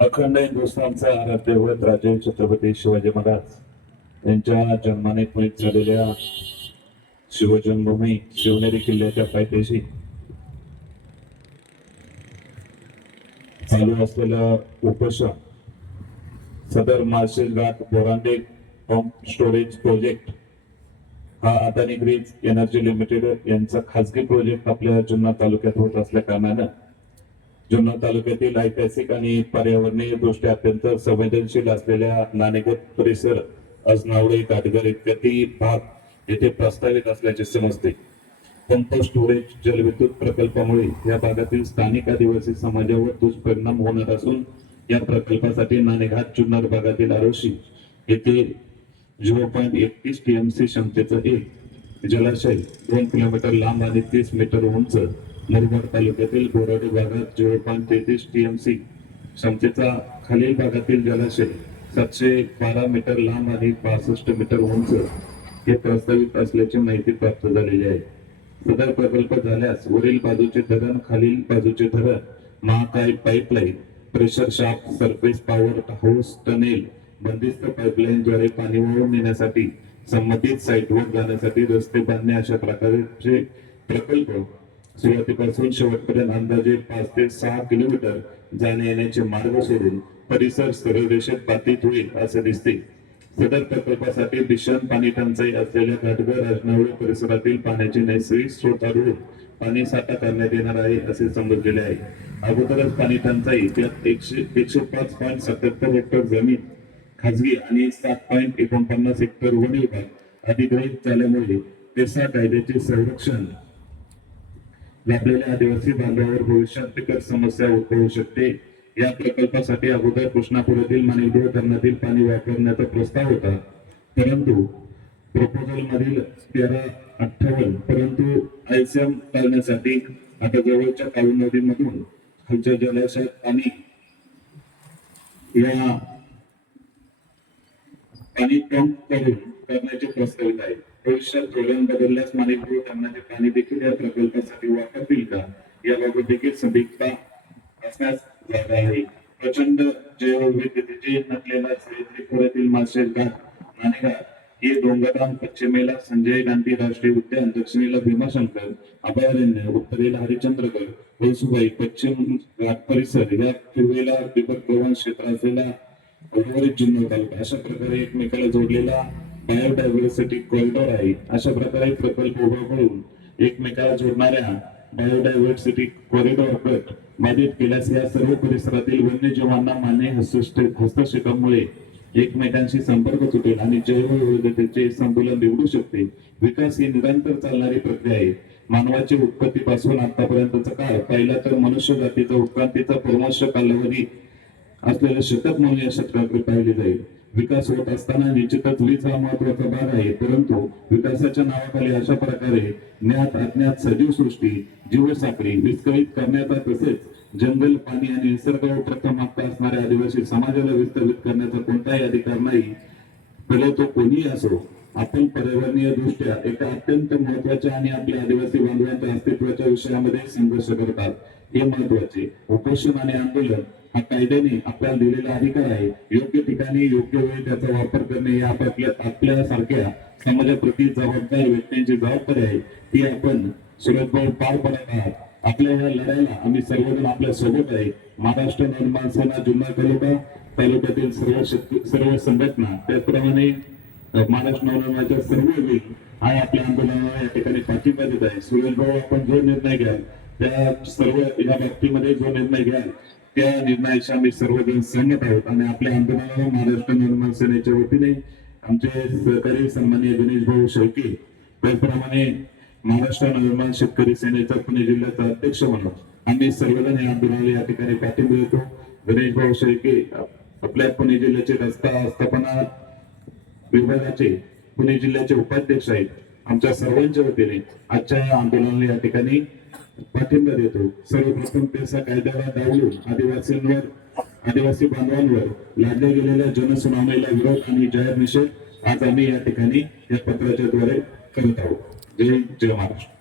अखंड हिंदुस्थानचा आराध्य दैवत राजे छत्रपती शिवाजी महाराज यांच्या जन्माने पुनीत झालेल्या शिवजन्मभूमी शिवनेरी किल्ल्याच्या पायथ्याशी चालू असलेलं उपोषण सदर Malshej Ghat Borande pump storage project हा अदानी ग्रीज एनर्जी लिमिटेड यांचा खासगी प्रोजेक्ट आपल्या जुन्नर तालुक्यात होत असल्या कारणानं जुन्नर तालुक्यातील ऐतिहासिक आणि पर्यावरणीय दृष्ट्या अत्यंत संवेदनशील असलेल्या नाणेगत परिसर अजनावळे घाटघर इत्यादी भाग येथे प्रस्तावित असल्याचे समजते. पंप स्टोरेज जलविद्युत प्रकल्पामुळे या भागातील स्थानिक आदिवासी समाजावर दुष्परिणाम होणार असून या प्रकल्पासाठी नाणेघाट जुन्नर भागातील आरोशी येथे 0.31 TMC क्षमतेचं एक जलाशय 2 किलोमीटर लांब आणि 30 मीटर उंच, मुरबाड तालुक्यातील बोराडे भागात 0.33 TMC क्षमतेचा खालील भागातील जलाशय 712 मीटर लांब आणि 65 मीटर उंच हे प्रस्तावित असल्याची माहिती प्राप्त झालेली आहे. सदर प्रकल्प झाल्यास वरील बाजूचे धरण, खालील बाजूचे धरण, महाकाय pipeline, pressure shaft, surface power house, tunnel, बंदिस्त पाईपलाईन द्वारे पाणी वाहून नेण्यासाठी संबंधित साईटवर जाण्यासाठी रस्ते बांधणे अशा प्रकारचे प्रकल्प सुरुवातीपासून शेवटपर्यंत अंदाजे 5 ते 6 किलोमीटर जाणे येण्याचे मार्ग सोडून परिसर सरळ रेषेत बाधित होईल असे दिसते. सदर प्रकल्पासाठी भीषण पाणी टंचाई असलेल्या घाटघर अजनावळे परिसरातील पाण्याचे नैसर्गिक स्रोतावरून पाणी साठा करण्यात येणार आहे असे समजलेले आहे. अगोदरच पाणी टंचाई त्यात 105.77 हेक्टर जमीन खासगी आणि 7.49 हेक्टर वन विभाग अधिग्रहित झाल्यामुळे पेसा कायद्याचे संरक्षण लाभलेल्या आदिवासी बांधवांवर भविष्यात बिकट समस्या उद्भवू शकते. या प्रकल्पासाठी अगोदर कृष्णापुरातील माणिकदेव धरणातील पाणी वापरण्याचा प्रस्ताव होता, परंतु प्रपोजल मधील 1358 परंतु आयसीएम टाळण्यासाठी आता जवळच्या काळू नदीमधून खालच्या जलाशयात पाणी पंप करून करण्याचे प्रस्तावित आहे. भविष्यात धोरण बदलल्यास माणिकदेव धरणाचे पाणी देखील या प्रकल्पासाठी वापरतील का याबाबत देखील संदिग्धता असण्यास जागा आहे. प्रचंड जैवविविधतेचे नटलेला सह्याद्री खोऱ्यातील माळशेज घाट, नाणेघाट हे डोंगररांग, पश्चिमेला संजय गांधी राष्ट्रीय उद्यान, दक्षिणेला भीमाशंकर अभयारण्य, उत्तरेला हरिश्चंद्रगड, कळसुबाई, पश्चिम घाट परिसर, या पूर्वेला बिबट प्रवण क्षेत्र असलेला उर्वरित जुन्नर तालुका अशा प्रकारे एकमेकाला जोडलेला बायोडायव्हर्सिटी कॉरिडॉर आहे. अशा प्रकारे प्रकल्प उभा करून एकमेकाला जोडणाऱ्या बायोडायव्हर्सिटी कॉरिडॉर गट बाधित केल्यास या सर्व परिसरातील वन्यजीवांना मानवी हस्तक्षेपामुळे एकमेकांशी संपर्क तुटेल आणि जैवविविधतेचे संतुलन बिघडू शकते. विकास ही निरंतर चालणारी प्रक्रिया आहे. मानवाच्या उत्पत्तीपासून आतापर्यंतचा काळ पाहिला तर मनुष्य जातीचा उत्क्रांतीचा परमर्श कालावधी असलेले शतक म्हणून या शतकाकडे पाहिले जाईल. विकास होत असताना निश्चितच वीज हा महत्वाचा भाग आहे, परंतु विकासाच्या नावाखाली अशा प्रकारे ज्ञात अज्ञात सजीव सृष्टी, जीवसाखळी विस्कळीत करण्याचा तसेच जंगल, पाणी आणि निसर्गावर प्रथम हक्क असणाऱ्या आदिवासी समाजाला विस्थापित करण्याचा कोणताही अधिकार नाही. भले तो कोणीही असो. आपण पर्यावरणीय दृष्ट्या एका अत्यंत महत्वाच्या आणि आपल्या आदिवासी बांधवांच्या अस्तित्वाच्या विषयामध्ये संघर्ष करतात, हे महत्वाचे. उपोषण आणि आंदोलन हा कायद्याने आपल्याला दिलेला अधिकार आहे. योग्य ठिकाणी योग्य वेळी त्याचा वापर करणे ही आपल्यासारख्या समाजाप्रती जबाबदार व्यक्तींची जबाबदारी आहे. ती आपण सुरळीतपणे पार पडत आहात. आपल्या या लढाईला आम्ही सर्वजण आपल्या सोबत आहे. महाराष्ट्र नवनिर्माण सेना जुन्नर तालुक्यातील सर्व संघटना, त्याचप्रमाणे महाराष्ट्र नवनिर्माणच्या सर्व विंग हा आपल्या आंदोलनाला या ठिकाणी पाठिंबा देत आहे. सुरेश भाऊ, आपण जो निर्णय घ्याल त्या सर्व या बाबतीमध्ये जो निर्णय घ्याल त्या निर्णयाशी आम्ही सर्वजण सहमत आहोत आणि आपल्या आंदोलनाला महाराष्ट्र नवनिर्माण सेनेच्या वतीने आमचे सहकारी सन्माननीय गणेश भाऊ शेळके, त्याचप्रमाणे महाराष्ट्र नवनिर्माण शेतकरी सेनेचा पुणे जिल्ह्याचा अध्यक्ष म्हणून आम्ही सर्वजण या आंदोलनाला या ठिकाणी पाठिंबा देतो. गणेश भाऊ शेळके आपल्या पुणे जिल्ह्याचे रस्ता स्थापना विभागाचे पुणे जिल्ह्याचे उपाध्यक्ष आहेत. आमच्या सर्वांच्या वतीने आजच्या या आंदोलनाला या ठिकाणी पाठिंबा देतो. सर्वप्रथम पेसा कायद्याला डावलून आदिवासी बांधवांवर लादल्या गेलेल्या जनसुनावणीला विरोध आणि जाहीर निषेध आज आम्ही या ठिकाणी या पत्राच्या द्वारे करत आहोत. जय महाराष्ट्र.